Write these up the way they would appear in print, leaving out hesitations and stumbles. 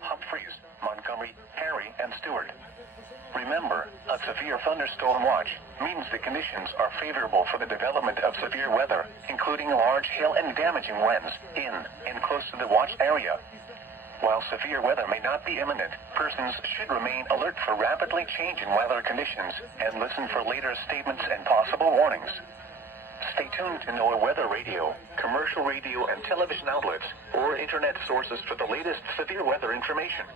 Humphreys, Montgomery, Harry, and Stewart. Remember, a severe thunderstorm watch means the conditions are favorable for the development of severe weather, including large hail and damaging winds in and close to the watch area. While severe weather may not be imminent, persons should remain alert for rapidly changing weather conditions and listen for later statements and possible warnings. Stay tuned to NOAA Weather Radio, commercial radio and television outlets, or internet sources for the latest severe weather information.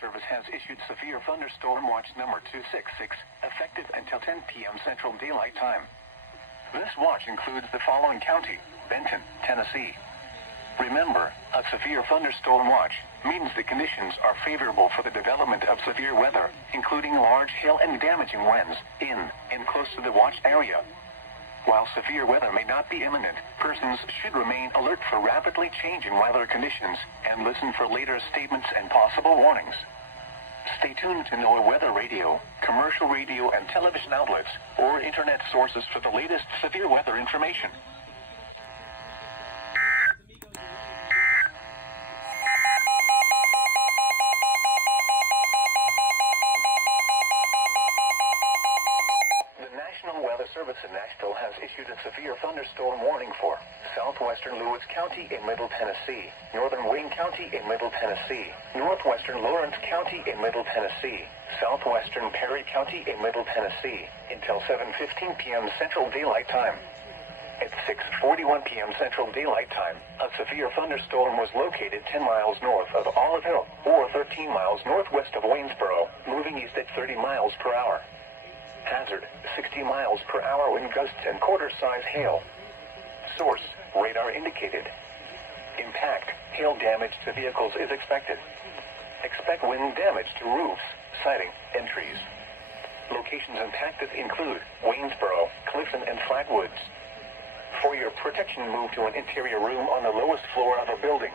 Service has issued severe thunderstorm watch number 266, effective until 10 p.m. Central Daylight Time. This watch includes the following county: Benton, Tennessee. Remember, a severe thunderstorm watch means the conditions are favorable for the development of severe weather, including large hail and damaging winds in and close to the watch area. While severe weather may not be imminent, persons should remain alert for rapidly changing weather conditions and listen for later statements and possible warnings. Stay tuned to NOAA Weather Radio, commercial radio and television outlets, or internet sources for the latest severe weather information. Service in Nashville has issued a severe thunderstorm warning for southwestern Lewis County in Middle Tennessee, northern Wayne County in Middle Tennessee, northwestern Lawrence County in Middle Tennessee, southwestern Perry County in Middle Tennessee, until 7:15 p.m. Central Daylight Time. At 6:41 p.m. Central Daylight Time, a severe thunderstorm was located 10 miles north of Olive Hill, or 13 miles northwest of Waynesboro, moving east at 30 miles per hour. Hazard, 60 miles per hour wind gusts and quarter-size hail. Source, radar indicated. Impact, hail damage to vehicles is expected. Expect wind damage to roofs, siding, and trees. Locations impacted include Waynesboro, Clifton, and Flatwoods. For your protection, move to an interior room on the lowest floor of a building.